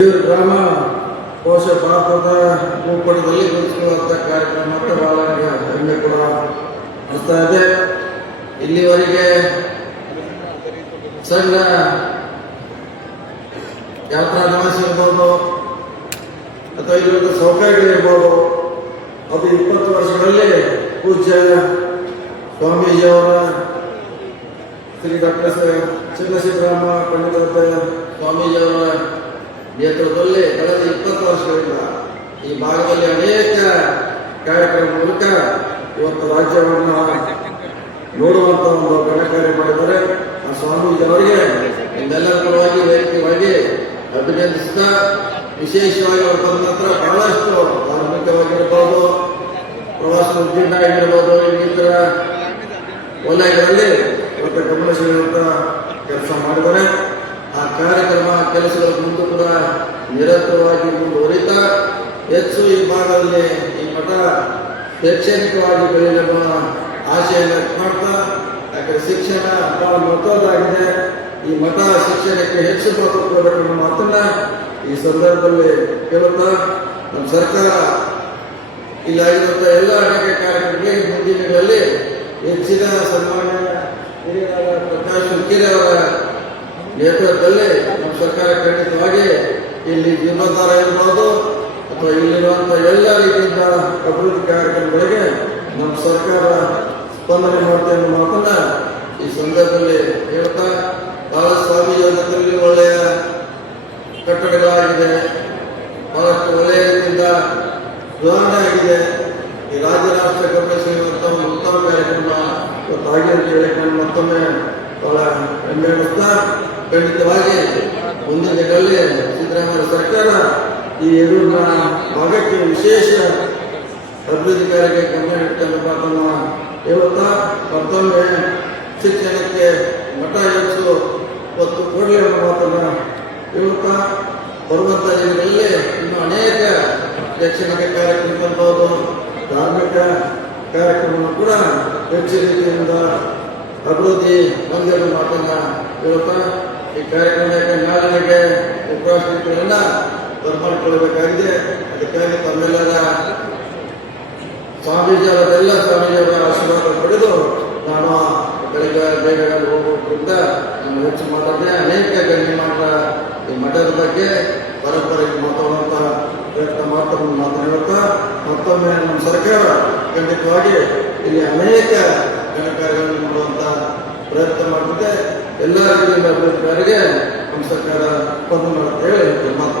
ಗ್ರಾಮ ಕೋಶ ಭಾರತದ ಭೂಪಟದಲ್ಲಿ ಗುರುತಿಸುವಂಥ ಕಾರ್ಯಕ್ರಮ ಬಹಳ ಹೆಮ್ಮೆ ಕೂಡ ಅನಿಸ್ತಾ ಇದೆ. ಇಲ್ಲಿವರೆಗೆ ಸಣ್ಣ ಯಾತ್ರಾ ನಿವಾಸ ಇರ್ಬೋದು ಅಥವಾ ಇಲ್ಲಿರುವಂಥ ಸೌಕರ್ಯಗಳಿರ್ಬೋದು, ಅದು 20 ವರ್ಷಗಳಲ್ಲಿ ಪೂಜ್ಯ ಸ್ವಾಮೀಜಿಯವರ ಶ್ರೀ ಡಾಕ್ಟರ್ ಚಿನ್ನಸಿದ್ದರಾಮ ಪಂಡಿತ ಸ್ವಾಮೀಜಿಯವರ ನೇತೃತ್ವದಲ್ಲಿ ಕಳೆದ 20 ವರ್ಷಗಳಿಂದ ಈ ಭಾಗದಲ್ಲಿ ಅನೇಕ ಕಾರ್ಯಕ್ರಮ ಮೂಲಕ ಇವತ್ತು ರಾಜ್ಯವನ್ನು ನೋಡುವಂತ ಒಂದು ಘನಕಾರ್ಯ ಮಾಡಿದ್ದಾರೆ. ಆ ಸ್ವಾಮೀಜಿ ಅವರಿಗೆ ನಿಮ್ಮೆಲ್ಲರ ಪರವಾಗಿ ವೈಯಕ್ತಿಕವಾಗಿ ಅಭಿನಂದಿಸಿದ, ವಿಶೇಷವಾಗಿ ಅವರು ತಮ್ಮ ಹತ್ರ ಬಹಳಷ್ಟು ಧಾರ್ಮಿಕವಾಗಿರ್ಬೋದು, ಪ್ರವಾಸ ಉದ್ಯಮ ಆಗಿರ್ಬೋದು, ಇನ್ನಿತರ ವಲಯಗಳಲ್ಲಿ ಇವತ್ತು ಗಮನ ಸೆಳೆಯುವಂತ ಕೆಲಸ ಮಾಡಿದ್ದಾರೆ. ಆ ಕಾರ್ಯಕ್ರಮ ಕೆಲಸಗಳ ಮುಂದೆ ಕೂಡ ನಿರಂತರವಾಗಿ ಮುಂದುವರಿತಾ ಹೆಚ್ಚು ಈ ಭಾಗದಲ್ಲಿ ಈ ಮಠ ಶೈಕ್ಷಣಿಕವಾಗಿ ಬೆಳೆಯಲು ಆಶೆಯನ್ನು ಮಾಡ್ತಾ, ಯಾಕಂದರೆ ಶಿಕ್ಷಣ ಬಹಳ ಮಹತ್ವದಾಗಿದೆ. ಈ ಮಠ ಶಿಕ್ಷಣಕ್ಕೆ ಹೆಚ್ಚು ಮಹತ್ವ ಕೊಡಬೇಕು ಅನ್ನೋ ಮಾತನ್ನ ಈ ಸಂದರ್ಭದಲ್ಲಿ ಕೇಳುತ್ತಾ, ನಮ್ಮ ಸರ್ಕಾರ ಇಲ್ಲಾಗಿರುವಂಥ ಎಲ್ಲ ಅನೇಕ ಕಾರ್ಯಕ್ರಮಗಳಿಗೆ ಮುಂದಿನ ದಿನಗಳಲ್ಲಿ ಹೆಚ್ಚಿನ ಸನ್ಮಾನ್ಯ ಹಿರಿಯರಾದ ಪ್ರಕಾಶ್ ಹುಕ್ಕೇರಿ ಅವರ ನೇತೃತ್ವದಲ್ಲಿ ನಮ್ಮ ಸರ್ಕಾರ ಖಂಡಿತವಾಗಿ ಇಲ್ಲಿ ಜೀರ್ಣೋದ್ಧಾರ ಇರಬಹುದು ಅಥವಾ ಇಲ್ಲಿರುವಂಥ ಎಲ್ಲ ರೀತಿಯಿಂದ ಅಭಿವೃದ್ಧಿ ಕಾರ್ಯಕ್ರಮಗಳಿಗೆ ನಮ್ಮ ಸರ್ಕಾರ ಸ್ಪಂದನೆ ಮಾಡುತ್ತೆ ಅನ್ನೋ ಮಾತನ್ನ ಈ ಸಂದರ್ಭದಲ್ಲಿ ಹೇಳ್ತಾ, ಬಹಳ ಸ್ವಾಮೀಜಿ ಅವರಲ್ಲಿ ಒಳ್ಳೆಯ ಕಟ್ಟಡಗಳಾಗಿದೆ, ಬಹಳಷ್ಟು ಒಳ್ಳೆಯ ರೀತಿಯಿಂದ ಸುಧಾರಣೆ ಆಗಿದೆ. ಈ ರಾಜ್ಯ ರಾಷ್ಟ್ರ ಗಮನ ಸೆಳೆಯುವಂಥ ಒಂದು ಉತ್ತಮ ಕಾರ್ಯಕ್ರಮ ಇವತ್ತಾಗಿದೆ ಅಂತ ಹೇಳಿ ನಾನು ಮತ್ತೊಮ್ಮೆ ಬಹಳ ಹೆಮ್ಮೆ ಅನ್ನಿಸ್ತಾ, ಖಂಡಿತವಾಗಿ ಮುಂದಿನ ದಿನಗಳಲ್ಲಿ ಸಿದ್ದರಾಮಯ್ಯ ಸರ್ಕಾರ ಈ ಯಡೂರಿನ ಭಾಗಕ್ಕೆ ವಿಶೇಷ ಅಭಿವೃದ್ಧಿ ಕಾರ್ಯಕ್ಕೆ ಗಮನ ನೀಡುತ್ತೆ ಅನ್ನೋ ಮಾತನ್ನು ಹೇಳುತ್ತಾ, ಮತ್ತೊಮ್ಮೆ ಶಿಕ್ಷಣಕ್ಕೆ ಮಠ ಹೆಚ್ಚು ಒತ್ತು ಕೊಡಲಿ ಅನ್ನೋ ಮಾತನ್ನು ಹೇಳುತ್ತಾ, ಬರುವಂಥ ದಿನಗಳಲ್ಲಿ ಇನ್ನು ಅನೇಕ ಶೈಕ್ಷಣಿಕ ಕಾರ್ಯಕ್ರಮ ಇರ್ಬೋದು, ಧಾರ್ಮಿಕ ಕಾರ್ಯಕ್ರಮವನ್ನು ಕೂಡ ಹೆಚ್ಚಿನ ರೀತಿಯಿಂದ ಅಭಿವೃದ್ಧಿ ಹೊಂದಿರುವ ಮಾತನ್ನ ಹೇಳುತ್ತಾ, ಈ ಕಾರ್ಯಕ್ರಮಕ್ಕೆ ನಾಳೆಗೆ ಉಪಸ್ಥಿತಿಗಳನ್ನ ಬರ್ಮಾಡಿಕೊಳ್ಳಬೇಕಾಗಿದೆ. ಅದಕ್ಕಾಗಿ ತಮ್ಮೆಲ್ಲರ ಸ್ವಾಮೀಜಿಯವರೆಲ್ಲ ಸ್ವಾಮೀಜಿಯವರ ಆಶೀರ್ವಾದ ಪಡೆದು ನಾನು ಬೆಳಗ್ಗೆ ಬೇಗ ಹೋಗೋದ್ರಿಂದ ನಾನು ಹೆಚ್ಚು ಮಾತಾಡಿದೆ. ಅನೇಕ ಗಣ್ಯಮಾನ್ಯ ಈ ಮಠದ ಬಗ್ಗೆ ಪರಂಪರೆಗೆ ಮಾತಾಡುವಂಥ ಪ್ರಯತ್ನ ಮಾತನಾಡುತ್ತಾ, ಮತ್ತೊಮ್ಮೆ ನಮ್ಮ ಸರ್ಕಾರ ಖಂಡಿತವಾಗಿ ಇಲ್ಲಿ ಅನೇಕ ಘನಕಾರ್ಯಗಳನ್ನು ಮಾಡುವಂಥ ಪ್ರಯತ್ನ ಮಾಡ್ತಿದೆ. ಎಲ್ಲ ರೀತಿಯಿಂದ ಅಭಿವೃದ್ಧಿಗಾರಿಗೆ ನಮ್ಮ ಸರ್ಕಾರ ಸ್ಪಂದನೆ ಮಾಡುತ್ತೆ ಹೇಳಿ ಮಾತು